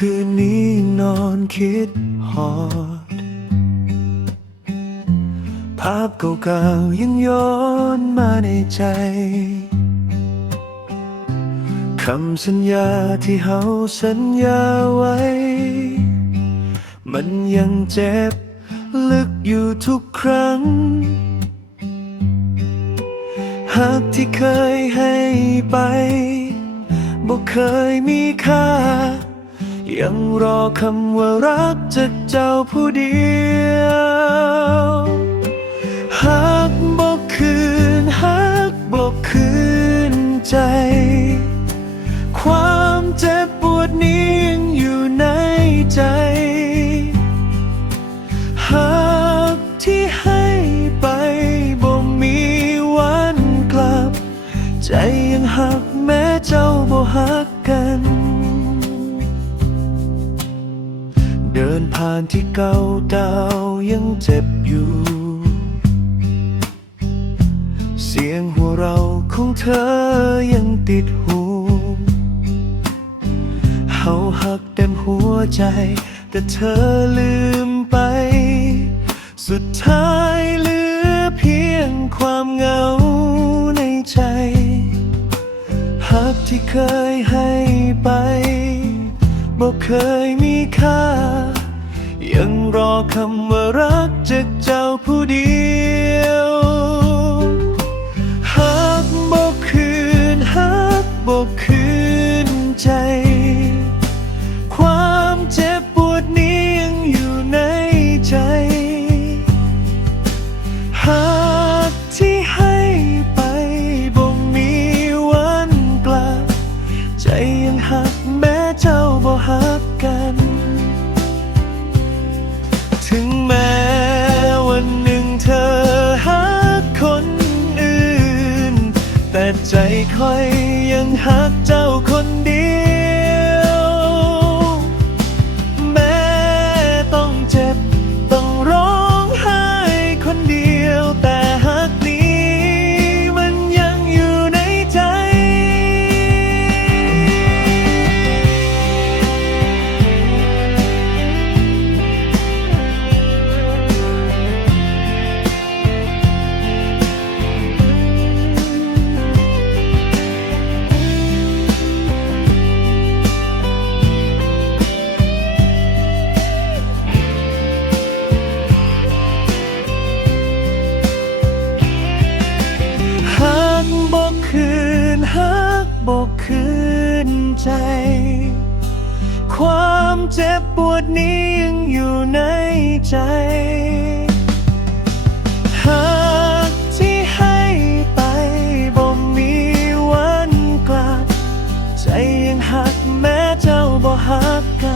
คืนนี้นอนคิดหอด ภาพเก่าๆยังย้อนมาในใจคำสัญญาที่เฮาสัญญาไว้ มันยังเจ็บลึกอยู่ทุกครั้ง หากที่เคยให้ไปบอกเคยมีค่า ยังรอคำว่ารักจากเจ้าผู้เดียว หากบอกคืน หากบอกคืนใจ ความเจ็บปวดนี้ นผ่านที่เก่าดาวยังเจ็บอยู่ เสียงหัวเราะของเธอยังติดหูเฮาหักเต็มหัวใจ แต่เธอลืมไป สุดท้ายเหลือเพียงความเหงาในใจหักที่เคยให้ไปบอกเคยมีค่า ยังรอคำว่ารักจากเจ้าผู้เดียว แต่ใจคอยยังหักเจ้าคนดี บกคืนใจ ความเจ็บปวดนี้ยังอยู่ในใจ หากที่ให้ไปบ่มีวันกลับ ใจยังหักแม้เจ้าบ่หักกัน